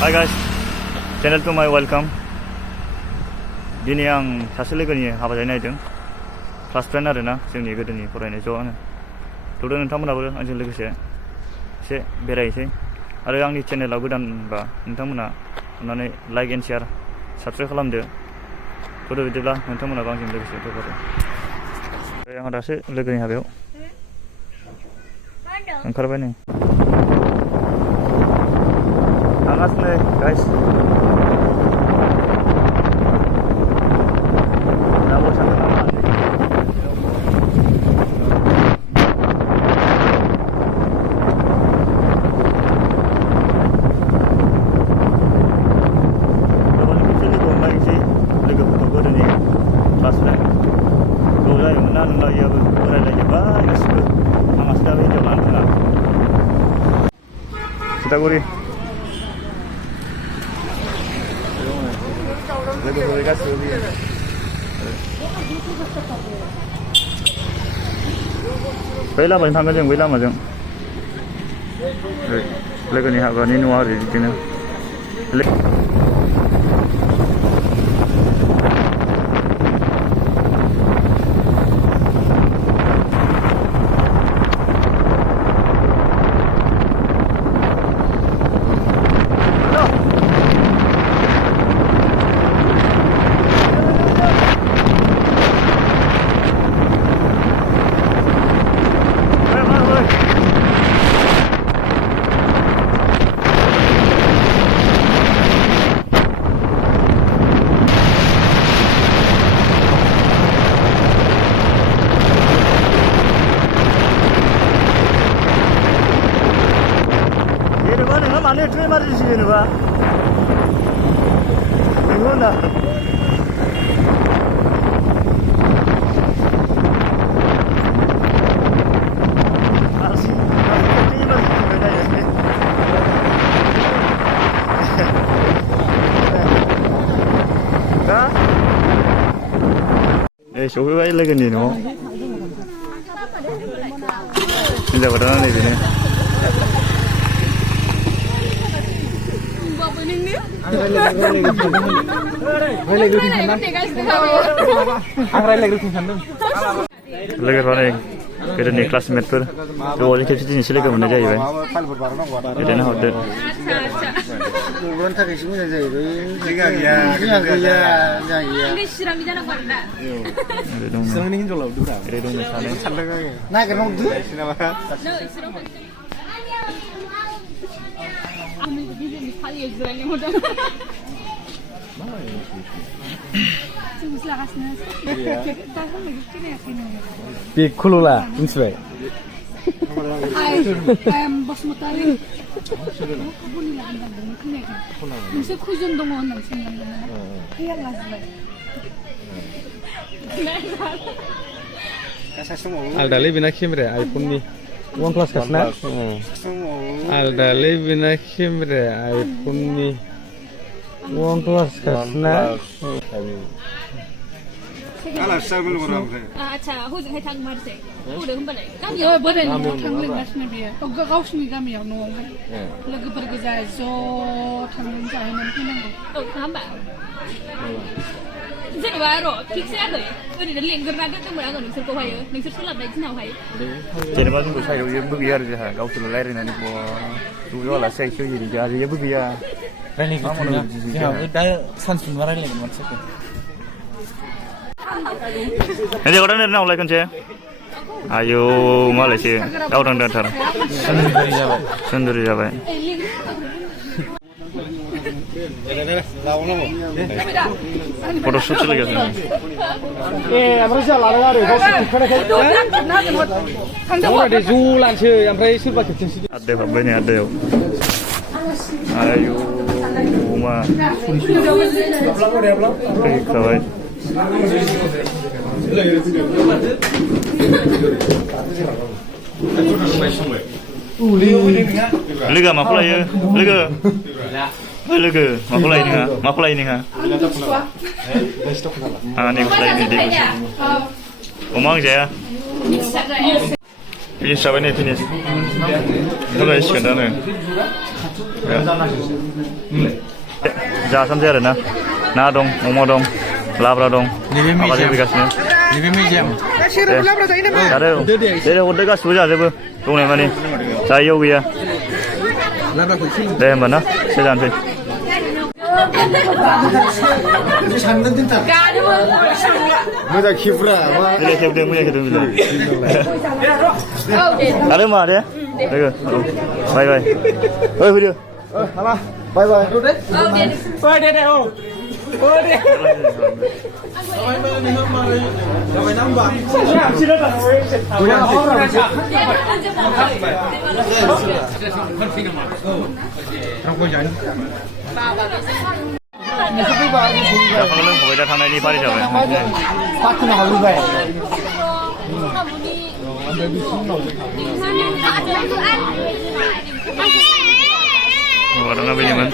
Hi guys, channel to my welcome. दिनै आं सासे लोगोनि हाबा जानो नागिरदों. क्लास फ्रेन्ड आरोना जोंनि गोदोनि फरायनाय ज'आनो. थ'दो नोंथांमोनाबो आंजों लोगोसे एसे बेरायनोसै. आरो आंनि चेनेलाव गोदानबा नोंथांमोना अननानै लाइक एन्ड शेयार साबस्क्राइब खालामदो. थ'दो बिदिब्ला नोंथांमोनाबो आंजों लोगोसे फैफादो. आंहा दासो लोगोनि हाबायाव ओंखारबाय नै. थांगासिनो गाइस. Guri लोगोफोर गासिबो फैयो. बै लामाजों थांगोन जों, बै लामाजों. लोगोनि हाबानि न'आ ओरै बिदिनो. मानो एथ' इमारजेन्सि जेनेबा बेखौ होनदा. सफैबाय लोगोनि न'आव. हिनजाव गोदाना नैबेनो. लोगोफोरा नै गोदोनि क्लासमेटफोर गोबावजों खेबसे दिनैसो लोगो मोननाय जाहैबाय. बिदिनो हरदो. Beखौल'ला मिथिबाय. मोनसे कुइजन दङ होननानै सोंदोंमोन. फैया लाजोबबाय. आलदालै बेना केमेराया आइफननि वन प्लास खासना. आलदालै बेना केमेराया आइफननि वन प्लास खासना. आच्छा हजोंहाय थाङो मारसै बुंदो होनबालाय गामियाव बोराय न'आव थांनो लिंगासिनो बेयो गावसिनि गामियाव न'आवहाय लोगोफोर गोजा ज' थांनानै जाहैनानै फैनांगौ. औ थाङा होमबा जेनेबा र' फिक्स जायाखै ओरैनो लेंग्रोना दोन्दोंमोन आङो नोंसोरखौहायो नोंसोर सोलाबनाय दिनावहाय. जेनेबा जोंबो साइडआव जेबो गैया आरो जोंहा गावसोरल' रायज्लायनानै ज'आलासि जाहैसै गैया जेबो गैया. रायज्लायगोन दा सानसुमा रायज्लायगोन मानसिखौ. हिनजाव गोदान ओरैनो आवलाय खनसे. आयौ मालायसो दावदां दाथार सुन्दुरि जाबाय. फट' शुट सोलिगासिनो. ओमफ्राय जोंहा लादों आरो गावसोर ज' लानोसै ओमफ्राय सोरबा खेबसेनोसै. आदायाव हाबबाय नै आदायाव. आयौ मा फैखाबाय. लोगोआ माखौ लायो लोगो? लोगो माखौ लायो नोंहा? माखौ लायो नोंहा? आंनिखौ लायो नै दे. अमा आं जाया. फिनिस जाबाय नै फिनिस. ओंखाम जाहैसिगोन दानो. जासामसै आरो ना दं अमा दं लाब्रा दं माबाजों फैगासिनो नैबे मेजेम आरो दे हरदो गासिबो जाजोबो दंनाय मानि जायैयाव गैया दे होमबा ना एसे जानोसै मोजां खेब्रा मोजां खेबदों आरो मा दे लोगो बाय बाय ओइ फैदो हाबा बाय बाय दे औ जाखां लोंखांबाय दा थांनायनि फारि जाबाय Orang apa ini man?